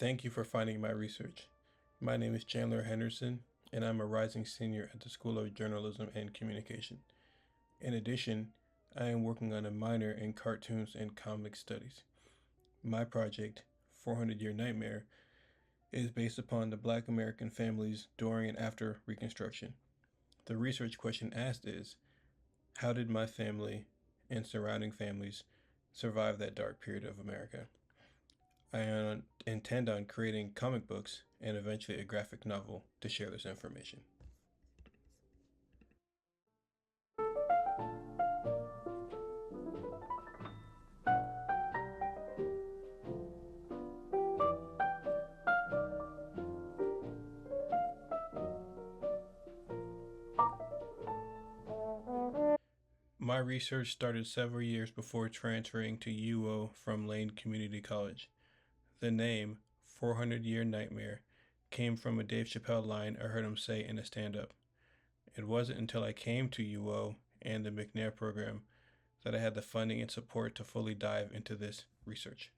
Thank you for finding my research. My name is Chandler Henderson, and I'm a rising senior at the School of Journalism and Communication. In addition, I am working on a minor in cartoons and comic studies. My project, 400 Year Nightmare, is based upon the Black American families during and after Reconstruction. The research question asked is, how did my family and surrounding families survive that dark period of America? I intend on creating comic books and eventually a graphic novel to share this information. My research started several years before transferring to UO from Lane Community College. The name, 400 Year Nightmare, came from a Dave Chappelle line I heard him say in a stand up. It wasn't until I came to UO and the McNair program that I had the funding and support to fully dive into this research.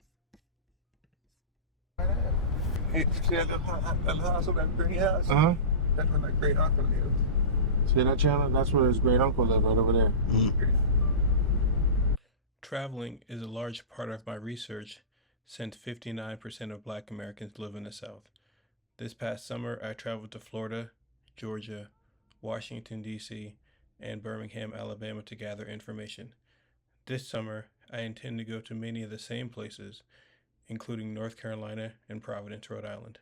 Hey, see that house over that green house? Uh-huh. That's where my great uncle lived. See that channel? That's where his great uncle lived, right over there. Traveling is a large part of my research since 59% of Black Americans live in the South. This past summer, I traveled to Florida, Georgia, Washington, D.C., and Birmingham, Alabama to gather information. This summer, I intend to go to many of the same places, including North Carolina and Providence, Rhode Island.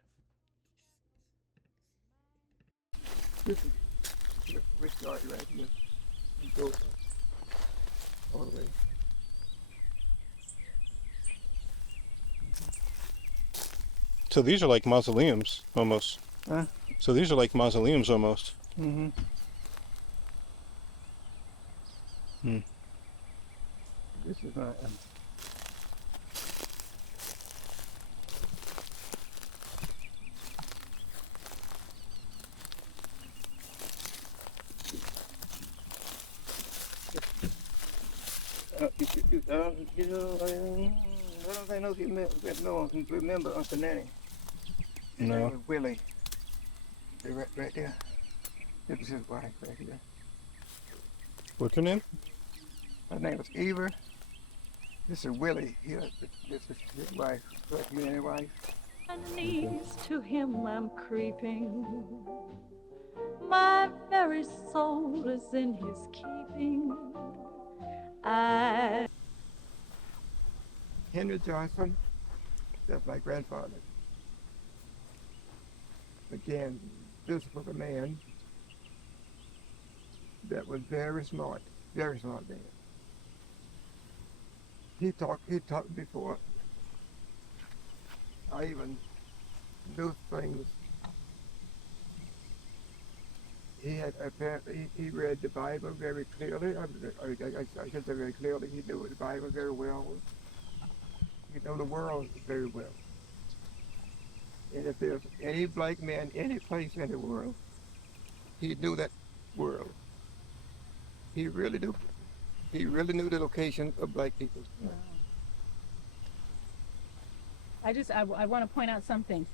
We started right here. We go all the way. So these are like mausoleums, almost. Huh? So these are like mausoleums, almost. Mm-hmm. Hmm. This is my I don't think no people remember Uncle Nanny. His No. name was Willie. They're right there. This is his wife right here. What's her name? Her name was Eva. This is Willie. Here, this is his wife. Right here, his wife. Knees to him I'm creeping. My very soul is in his keeping. Henry Johnson, that's my grandfather. Again, this was a man that was very smart man. He talked before I even knew things. He had apparently he read the Bible very clearly. I should say very clearly. He knew the Bible very well. He knew the world very well. And if there's any black man any place in the world, he knew that world. He really knew. He really knew the location of black people. Wow. I want to point out something.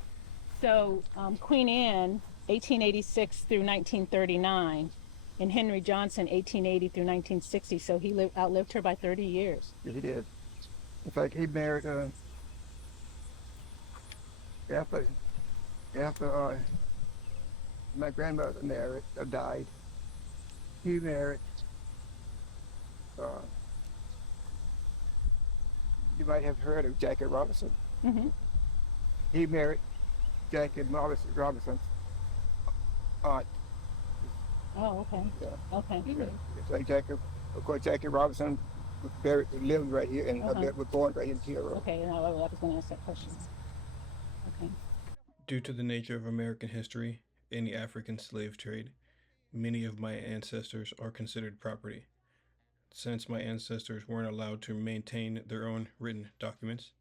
So Queen Anne, 1886 through 1939, and Henry Johnson, 1880 through 1960. So he outlived her by 30 years. Yes, he did. In fact, he married after my grandmother died. He married. You might have heard of Jackie Robinson. Mm-hmm. He married Jackie Robinson's aunt. Oh, okay. Yeah. Okay. Yeah. It's like of course, Jackie Robinson lived right here and was born right in Tierra. Okay, and I was going to ask that question. Okay. Due to the nature of American history and the African slave trade, many of my ancestors are considered property. Since my ancestors weren't allowed to maintain their own written documents,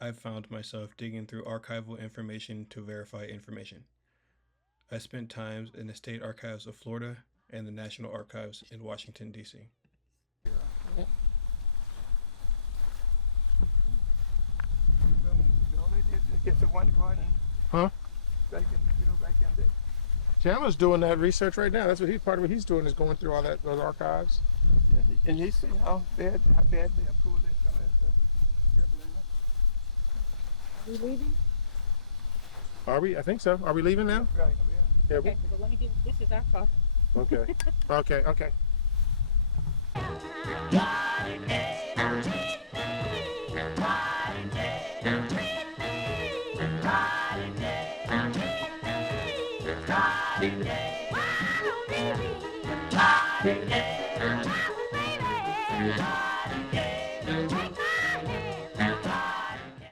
I've found myself digging through archival information to verify information. I spent times in the State Archives of Florida and the National Archives in Washington, D.C. It's a one and Huh? back in the Chandler's doing that research right now. That's what part of what he's doing is going through all those archives. and he see how bad they are pulling some of that stuff. Are we leaving? Are we? I think so. Are we leaving now? Right, yeah. Yeah. Okay, well, let me give, this is our car. Okay. Okay. Okay. Wow, baby.